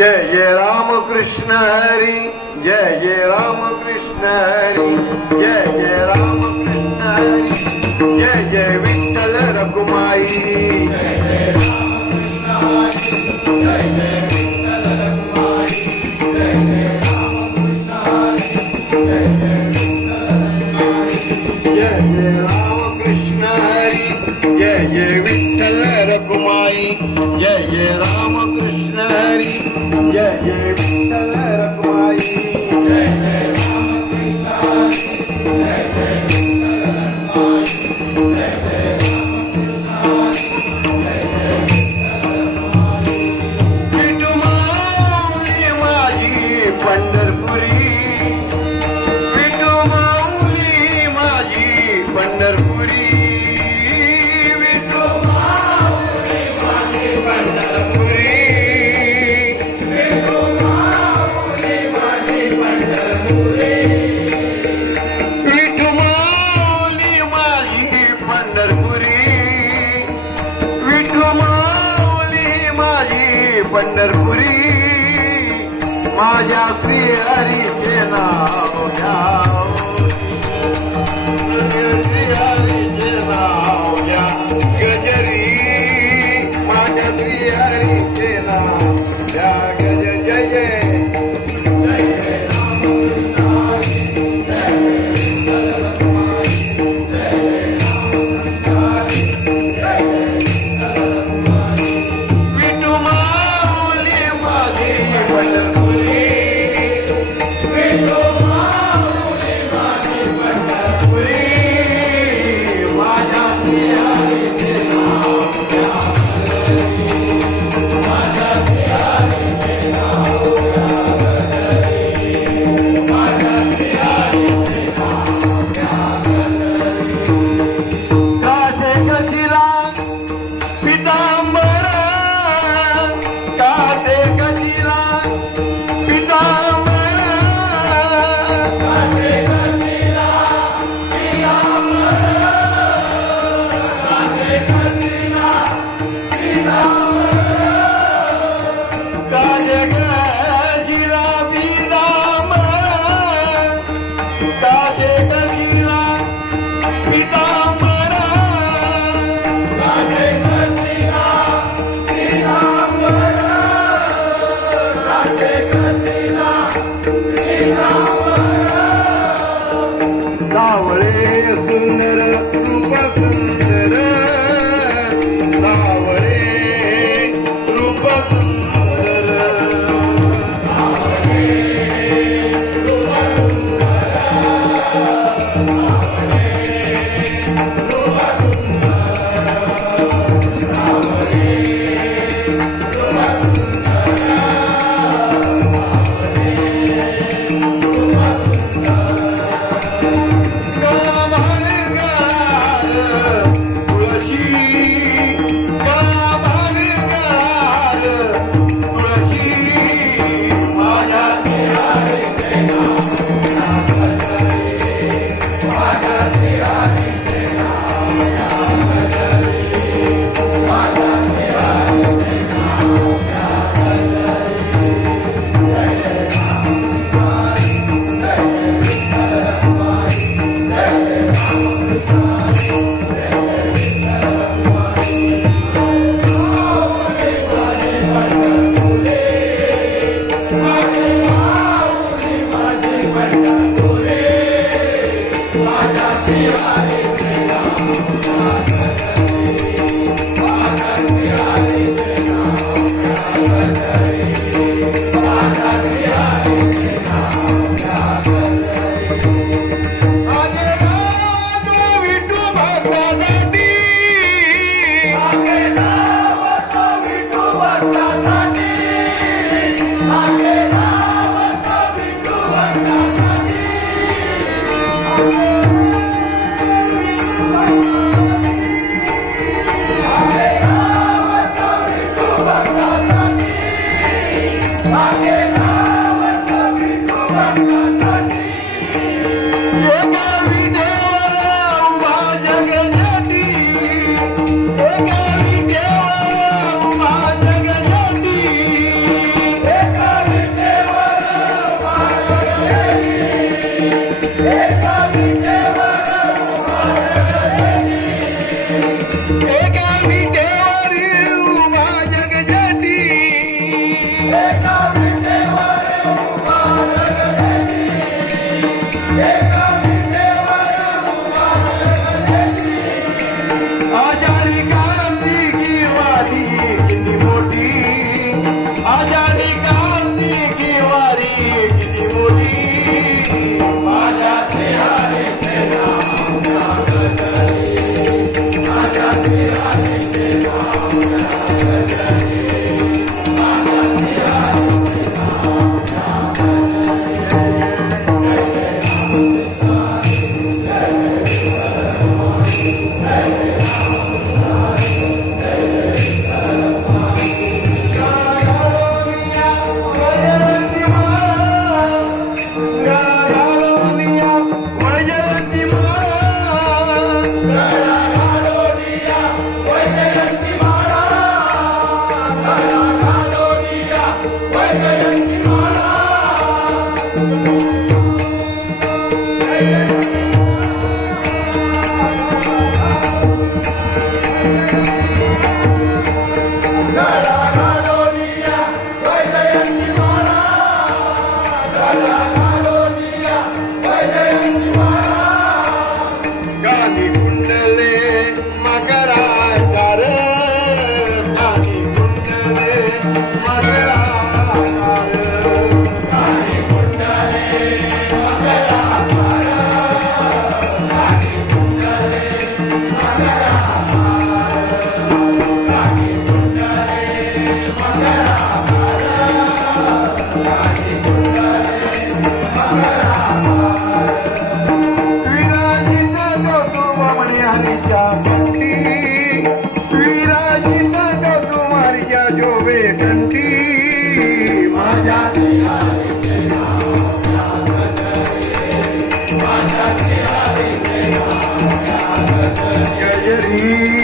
जय जय राम कृष्ण हरी, जय जय राम कृष्ण हरी, जय जय राम कृष्ण हरी, जय जय विठ्ठल रखुमाई, जय जय राम कृष्ण हरी, जय जय विठ्ठल रखुमाई, जय जय राम कृष्ण हरी, जय जय विठ्ठल रखुमाई, जय जय राम कृष्ण हरी, जय जय विठ्ठल रखुमाई, जय जय राम कृष्ण हरी, जय जय विठ्ठल रखुमाई, जय जय राम कृष्ण हरी, जय जय विठ्ठल रखुमाई. विठू माऊली माझी पंढरपुरी, विठू माऊली माझी पंढरपुरी, विठू माऊली माझी पंढरपुरी, विठू माऊली माझी पंढरपुरी, विठू माऊली माझी पंढरपुरी, विठू माऊली माझी पंढरपुरी. माझ्या श्री हरीचे नाव घ्या, श्री हरीचे नाव घ्या गजरी, माझ्या श्री हरीचे नाव घ्या गज. जय जय जय जय राम कृष्ण हरी, जय जय विठ्ठल रखुमाई, जय जय राम कृष्ण हरी, जय जय विठ्ठल रखुमाई. विठू माऊली माझी पंढरपुरी, गाणी कुंडले मकराकार, गाणी कुंडले मकराकार, गाणी कुंडले मकराकार, गाणी कुंडले मकराकार, गाणी कुंडले मकराकार, गाणी कुंडले मकराकार. विराजित गौतुमणियाच्या कंठी, विराजित गौतुमारिया जोवे कंठी, माझ्या श्रीहरीचे नाव घ्यात रे, माझ्या श्रीहरीचे नाव घ्यात रे, जय री.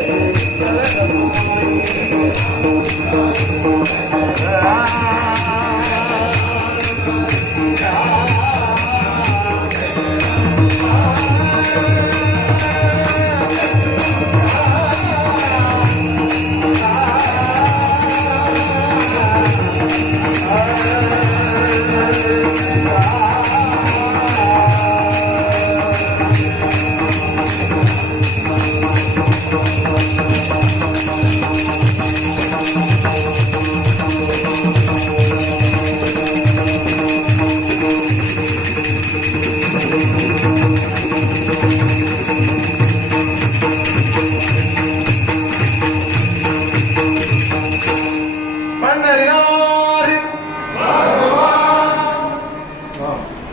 Hare